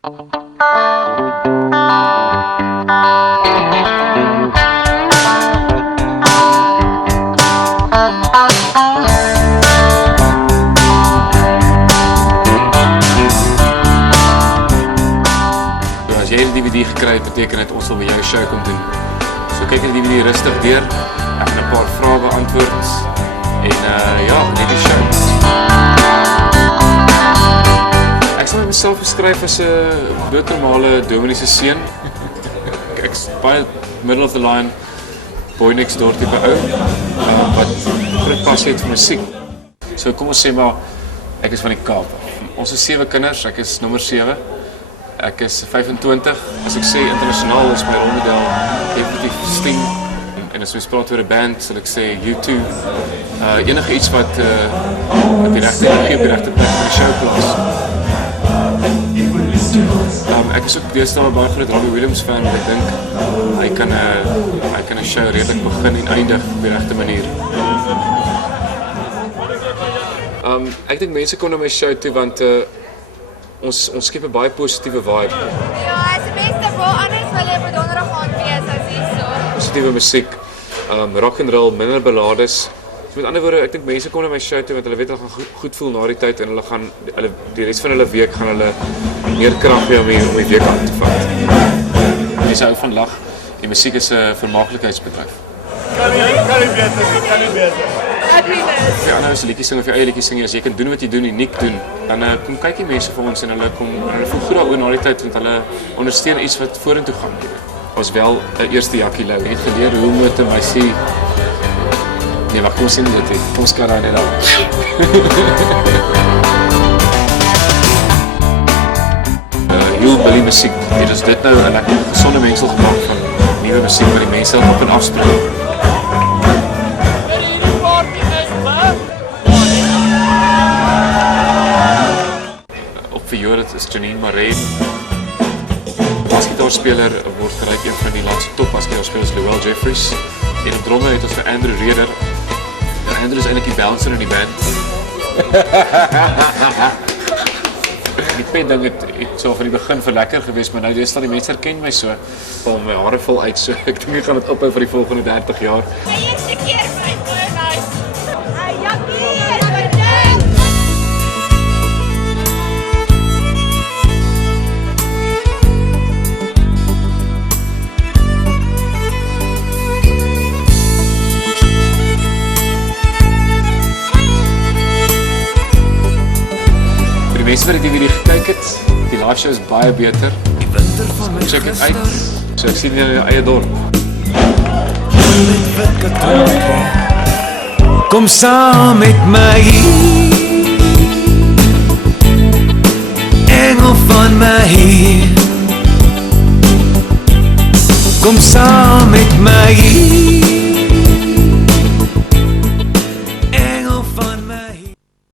As jy die DVD gekry het, beteken dit ons wil met jou show kom doen. So kyk die DVD rustig deur, ek gaan 'n paar vrae beantwoord en ja, net die show. Ek sal myself beskryf as 'n doodnormale dominee se seun. Ek's baie middle of the line, boy next door tipe ou, wat groot passie het vir musiek. So kom ons sê maar, ek is van die Kaap. Ons is 7 kinders, ek is nommer 7. Ek is 25, as ek sê internasionaal is my rolmodel definitief Sting. En as ons praat oor 'n band, sal ek sê U2. Enige iets wat die regte energie op die regte plek vir die show plaas. Ek is ook deesdae 'n baie groot Robbie Williams fan, want ek dink hy kan 'n show redelik begin en eindig op die regte manier. Ek dink mense kom na my show toe want ons skep 'n baie positiewe vibe. Ja, asseblief, waar anders wil jy op donderdag aand wees as hier so? Positiewe musiek, rock and roll, minder ballades. So met ander woorde, ek dink mense kom na my show toe want hulle weet hulle gaan goed voel na die tyd en hulle gaan die res van hulle week gaan hulle meer krag hê om die week aan te vat. Mense hou van lag en musiek is 'n vermaaklikheidsbedryf. Kan nie beter. As jy anders 'n liedjie sing of jou eie liedjie sing, as jy kan doen wat jy doen, uniek doen, dan kom kyk die mense vir ons en hulle voel goed daaroor na die tyd want hulle ondersteun iets wat vorentoe gaan. Ons wel 'n eerste jakkie lou. Ek het geleer hoe moet 'n meisie. Nee, maar kom ons sien dit. Kom ons kan daar net aan. Hillbilly musiek. Dit is dit nou 'n lekker gesonde mengsel gemaak van nuwe musiek wat die mense op en afspeel. Dit is Janine Maree. Basgitaarspeler word geryk een van die land se top basgitaarspelers, Lowell Jeffries. En op drummer het ons vir Andrew Reder. Andrew is eintlik die bouncer in die band. Die pet ding het so van die begin vir lekker geweest, maar nou deesdae die mense herken my so. Val my hare vol uit, so ek dink ek gaan dit ophou vir die volgende 30 jaar. Die eerste keer my so nice. Jakkie, mense wat die DVD gekyk het, die live show is baie beter. Check dit uit. So ek sien julle in jou eie dorp. Kom saam met my, engel van my. Kom saam met my.